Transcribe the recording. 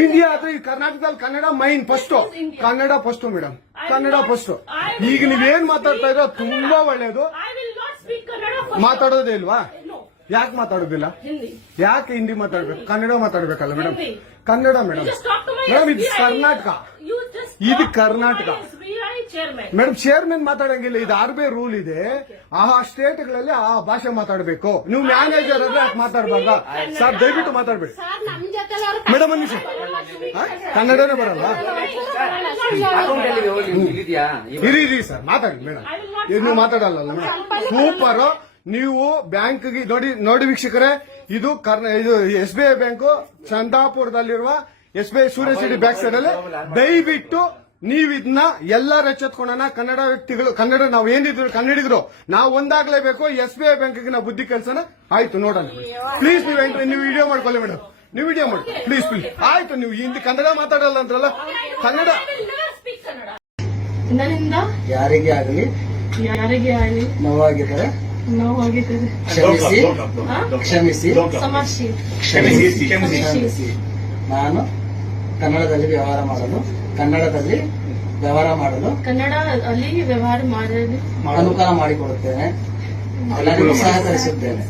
India ಅದು ಈ ಕರ್ನಾಟಕದಲ್ಲಿ Kannada main first, Kannada first madam, Kannada first. ಈಗ ನೀವೇನ್ ಮಾತಾಡ್ತಾ ಇರೋ ತುಂಬಾ ಒಳ್ಳೇದು. ಮಾತಾಡೋದೇ ಇಲ್ವಾ? ಯಾಕೆ ಮಾತಾಡೋದಿಲ್ಲ? ಯಾಕೆ ಹಿಂದಿ ಮಾತಾಡ್ಬೇಕು? ಕನ್ನಡ ಮಾತಾಡ್ಬೇಕಲ್ಲ ಮೇಡಮ್? ಕನ್ನಡ ಮೇಡಮ್. ಮೇಡಮ್ ಇದು ಕರ್ನಾಟಕ, ಇದು ಕರ್ನಾಟಕ ಮೇಡಮ್. ಚೇರ್ಮನ್ ಮಾತಾಡಂಗಿಲ್ಲ, ಇದು RBI ರೂಲ್ ಇದೆ. ಆ ಸ್ಟೇಟ್ಗಳಲ್ಲಿ ಆ ಭಾಷೆ ಮಾತಾಡಬೇಕು. ನೀವು ಮ್ಯಾನೇಜರ್ ಆದ್ರೆ ಯಾಕೆ ಮಾತಾಡಬಾರ್ದ ಸರ್? ದಯವಿಟ್ಟು ಮಾತಾಡ್ಬೇಡಿ ಮೇಡಮ್. ಒಂದು ನಿಮಿಷ, ಕನ್ನಡನೇ ಬರಲ್ಲ? ಇರಿ ಸರ್, ಮಾತಾಡಿ ಮೇಡಮ್. ನೀವು ಮಾತಾಡಲ್ಲ ಮೇಡಮ್? ಸೂಪರ್. ನೀವು ಬ್ಯಾಂಕ್ಗೆ ನೋಡಿ ವೀಕ್ಷಕರೇ, ಇದು SBI ಬ್ಯಾಂಕು ಚಂದಾಪುರದಲ್ಲಿರುವ SBI ಸೂರ್ಯ ಸಿಟಿ ಬ್ಯಾಕ್ ಸೈಡ್ ಅಲ್ಲಿ. ದಯವಿಟ್ಟು ನೀವು ಇದನ್ನ ಎಲ್ಲರೂ ಎಚ್ಚೆತ್ಕೊಳ್ಳೋಣ. ಕನ್ನಡ ವ್ಯಕ್ತಿಗಳು, ಕನ್ನಡ ನಾವು ಏನಿದ್ರು ಕನ್ನಡಿಗರು ನಾವು ಒಂದಾಗ್ಲೇಬೇಕು. SBI ಬ್ಯಾಂಕ್ಗೆ ನಾವು ಬುದ್ಧಿ ಕಲ್ಸೋಣ. ಆಯ್ತು, ನೋಡೋಣ ಪ್ಲೀಸ್. ನೀವು ವಿಡಿಯೋ ಮಾಡ್ಕೊಳ್ಳಿ ಮೇಡಮ್, ನೀವು ವಿಡಿಯೋ ಮಾಡಿ ಪ್ಲೀಸ್. ಆಯ್ತು, ನೀವು ಹಿಂದಿ ಕನ್ನಡ ಮಾತಾಡಲ್ಲ ಅಂದ್ರಲ್ಲ, ಕನ್ನಡ. ಯಾರಿಗೆ ಆಗಲಿ ನೋವಾಗಿದ್ದರೆ ಕ್ಷಮಿಸಿ. ನಾನು ಕನ್ನಡದಲ್ಲಿ ವ್ಯವಹಾರ ಮಾಡಲು ಅನುಕೂಲ ಮಾಡಿಕೊಡುತ್ತೇನೆ. ಎಲ್ಲರಿಗೂ ಸಹಕರಿಸುತ್ತೇನೆ.